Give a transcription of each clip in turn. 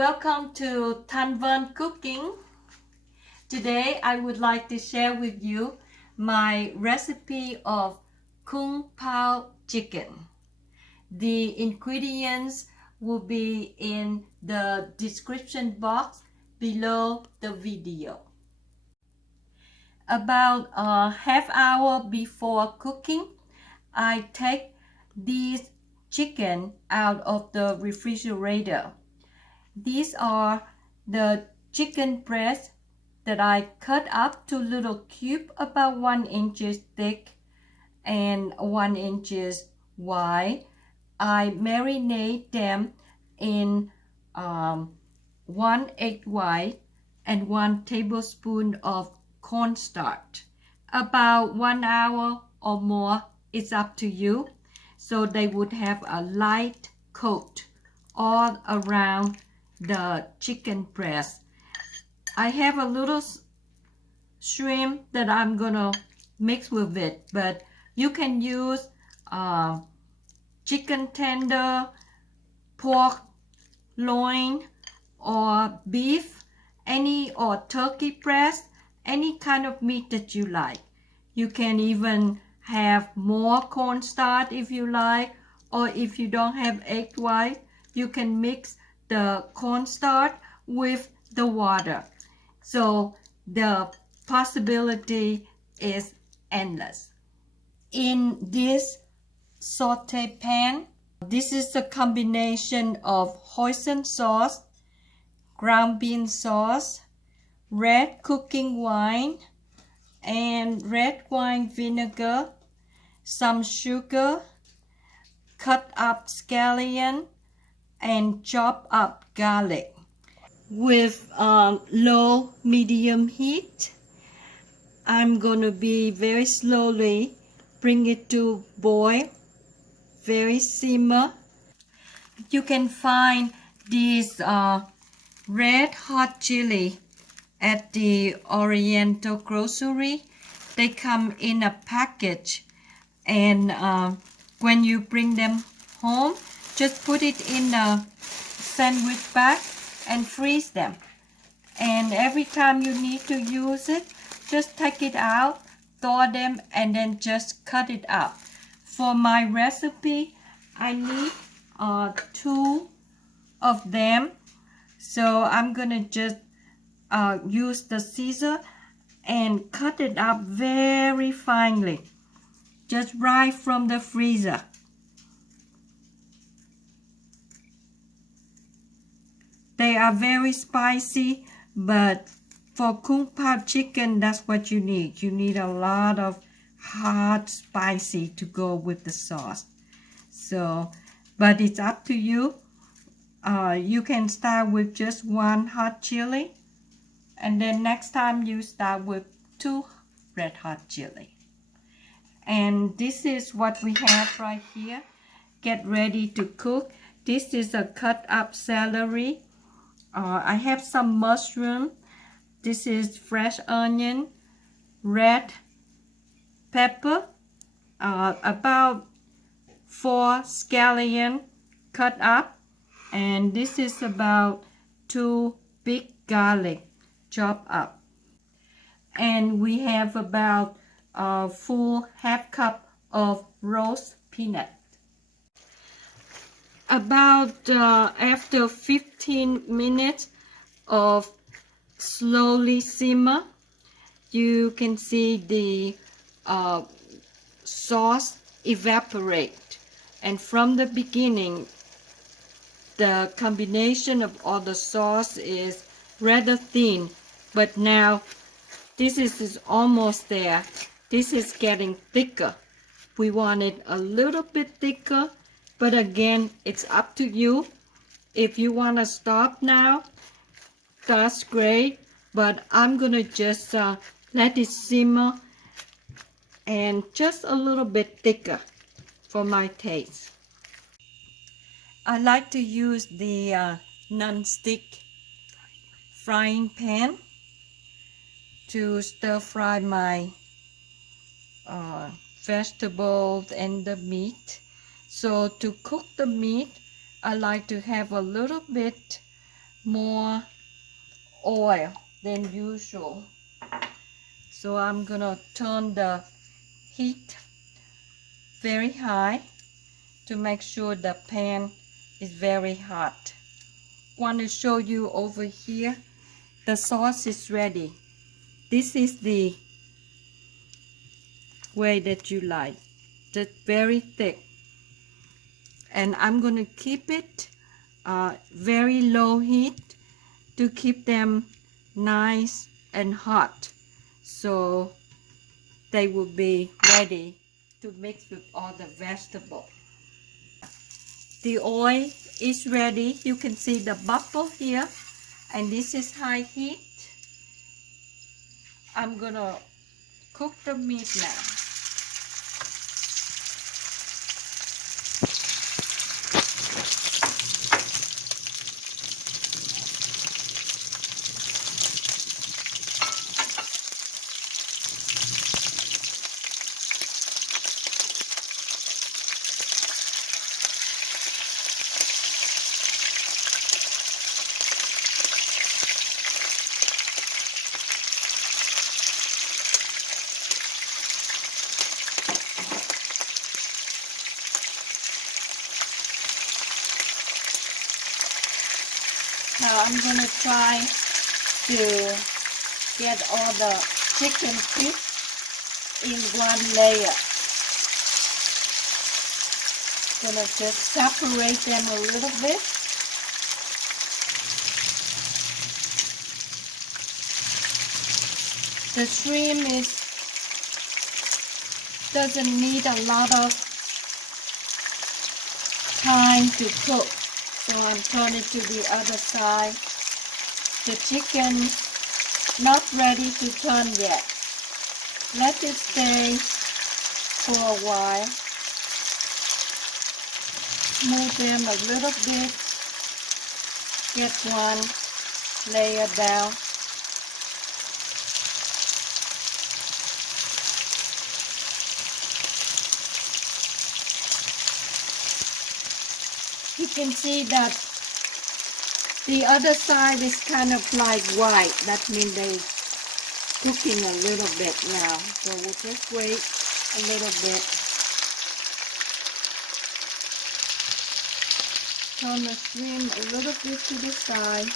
Welcome to Thanh Vân Cooking. Today I would like to share with you my recipe of Kung Pao chicken. The ingredients will be in the description box below the video. About a half hour before cooking, I take these chicken out of the refrigerator. These are the chicken breast that I cut up to little cube about 1 inch thick and 1 inch wide. I marinate them in 1 egg white and 1 tablespoon of cornstarch. About 1 hour or more, it's up to you. So they would have a light coat all around the chicken breast. I have a little shrimp that I'm gonna mix with it, but you can use chicken tender, pork loin, or beef, or turkey breast, any kind of meat that you like. You can even have more cornstarch if you like, or if you don't have egg white, you can mix the cornstarch with the water. So the possibility is endless. In this saute pan, this is a combination of hoisin sauce, ground bean sauce, red cooking wine, and red wine vinegar, some sugar, cut up scallion, and chop up garlic. With low medium heat, I'm going to be very slowly bring it to boil, very simmer. You can find these red hot chili at the Oriental grocery. They come in a package, and when you bring them home, just put it in a sandwich bag and freeze them. And every time you need to use it, just take it out, thaw them, and then just cut it up. For my recipe, I need 2 of them. So I'm gonna just use the scissor and cut it up very finely, just right from the freezer. They are very spicy, but for Kung Pao chicken, that's what you need. You need a lot of hot spicy to go with the sauce. So, but it's up to you. You can start with just 1 hot chili, and then next time you start with 2 red hot chili. And this is what we have right here. Get ready to cook. This is a cut up celery. I have some mushroom. This is fresh onion, red pepper, about 4 scallion cut up, and this is about 2 big garlic chopped up. And we have about a full half cup of roast peanut. About after 15 minutes of slowly simmer, you can see the sauce evaporate. And from the beginning, the combination of all the sauce is rather thin, but now this is almost there. This is getting thicker. We want it a little bit thicker, but again, it's up to you. If you want to stop now, that's great, but I'm gonna just let it simmer and just a little bit thicker for my taste. I like to use the non-stick frying pan to stir fry my vegetables and the meat. So to cook the meat, I like to have a little bit more oil than usual. So I'm gonna turn the heat very high to make sure the pan is very hot. Want to show you over here, the sauce is ready. This is the way that you like, just very thick. And I'm going to keep it very low heat to keep them nice and hot, so they will be ready to mix with all the vegetables. The oil is ready. You can see the bubble here, and this is high heat. I'm gonna cook the meat now. Now I'm gonna try to get all the chicken fish in one layer. Gonna just separate them a little bit. The shrimp doesn't need a lot of time to cook. So I'm turning to the other side. The chicken not ready to turn yet. Let it stay for a while. Move them a little bit. Get one layer down. You can see that the other side is kind of like white. That means they're cooking a little bit now. So we'll just wait a little bit. Turn the shrimp a little bit to the side.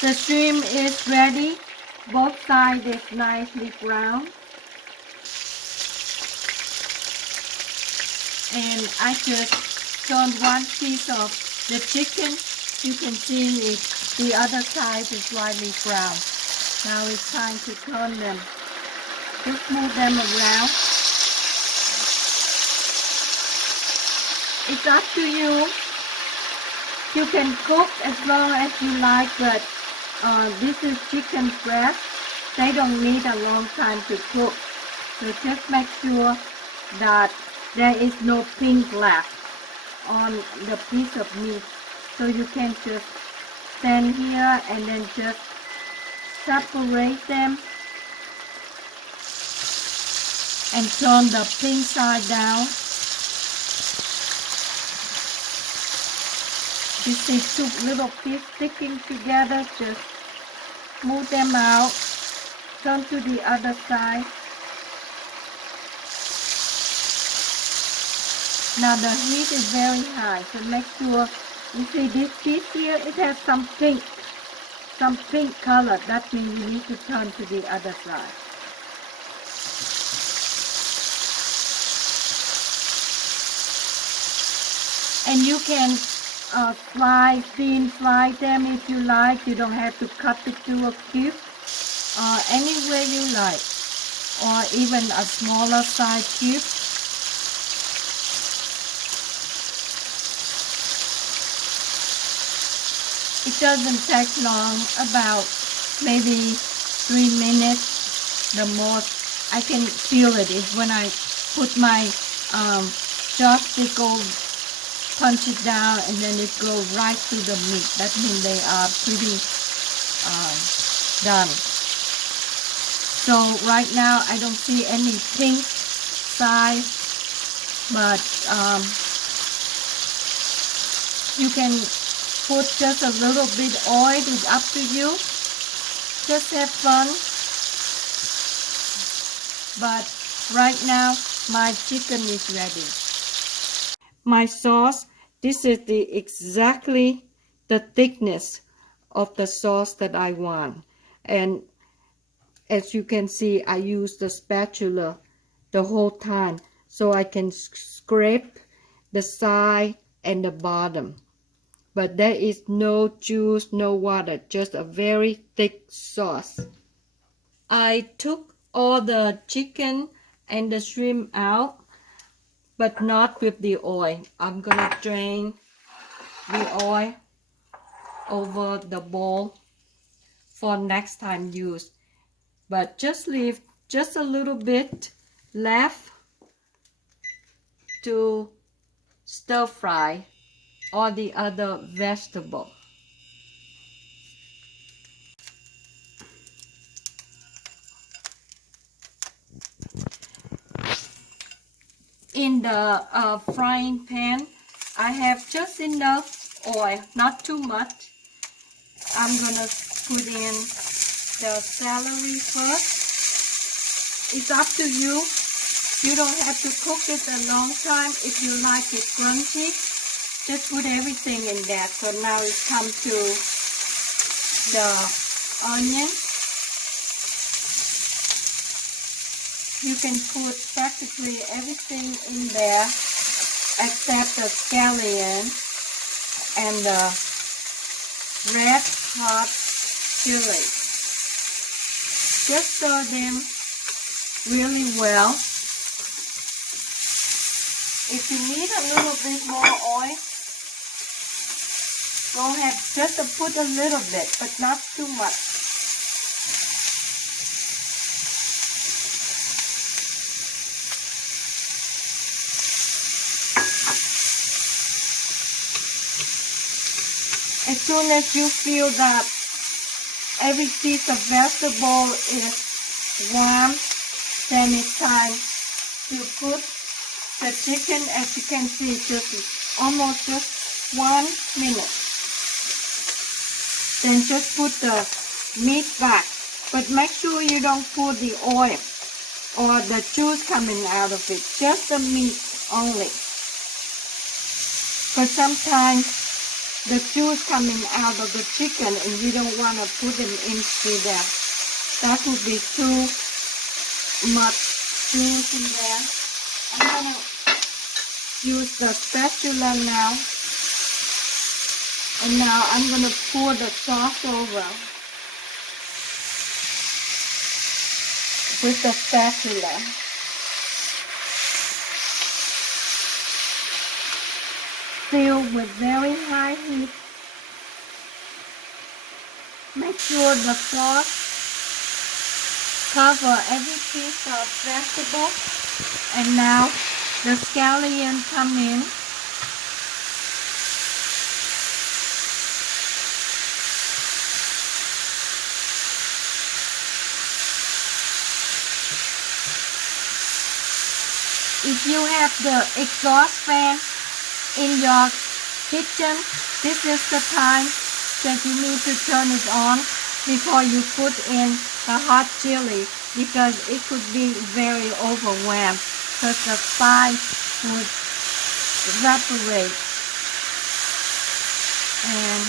The shrimp is ready. Both sides is nicely brown. And I just turned one piece of the chicken. You can see the other side is slightly brown. Now it's time to turn them. Just move them around. It's up to you. You can cook as long as you like, but this is chicken breast. They don't need a long time to cook. So just make sure that there is no pink left on the piece of meat. So you can just stand here and then just separate them and turn the pink side down. You see two little pieces sticking together. Just move them out. Turn to the other side. Now the heat is very high, so make sure, you see this piece here, it has some pink color. That means you need to turn to the other side. And you can thin fry them if you like. You don't have to cut it to a cube. Any way you like, or even a smaller size cube. It doesn't take long, about maybe 3 minutes. The most I can feel it is when I put my chopstick, punch it down, and then it goes right through the meat. That means they are pretty done. So right now I don't see any pink side, but you can put just a little bit oil. It's up to you. Just have fun. But right now my chicken is ready. My sauce, this is exactly the thickness of the sauce that I want. And as you can see, I use the spatula the whole time so I can scrape the side and the bottom. But there is no juice, no water, just a very thick sauce. I took all the chicken and the shrimp out, but not with the oil. I'm gonna drain the oil over the bowl for next time use. But just leave just a little bit left to stir fry all the other vegetable. In the frying pan, I have just enough oil, not too much. I'm gonna put in the celery first. It's up to you. You don't have to cook it a long time. If you like it crunchy, just put everything in there. So now it's come to the onion. You can put practically everything in there except the scallion and the red hot chili. Just stir them really well. If you need a little bit more oil, go ahead, just put a little bit, but not too much. As soon as you feel that every piece of vegetable is warm, then it's time to put the chicken. As you can see, just almost just 1 minute. Then just put the meat back, but make sure you don't put the oil or the juice coming out of it, just the meat only. Because sometimes the juice coming out of the chicken and you don't want to put them into there. That would be too much juice in there. I'm going to use the spatula now. And now I'm going to pour the sauce over with the spatula. Filled with very high heat. Make sure the sauce cover every piece of vegetable. And now the scallion come in. If you have the exhaust fan in your kitchen, this is the time that you need to turn it on before you put in the hot chili, because it could be very overwhelmed because the spice would evaporate. And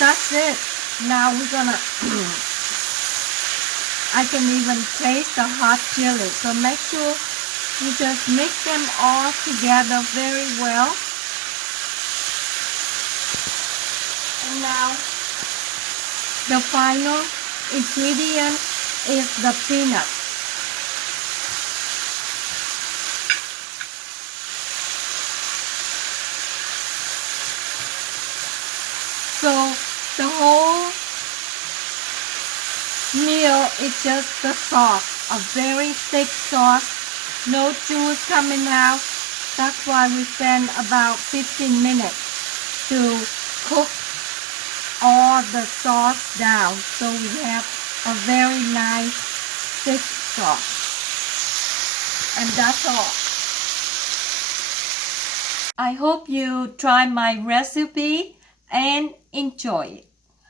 that's it. Now we're gonna I can even taste the hot chili, so make sure you just mix them all together very well. And now the final ingredient is the peanut. So the whole meal is just the sauce, a very thick sauce. No juice coming out. That's why we spend about 15 minutes to cook all the sauce down. So we have a very nice thick sauce. And that's all. I hope you try my recipe and enjoy it.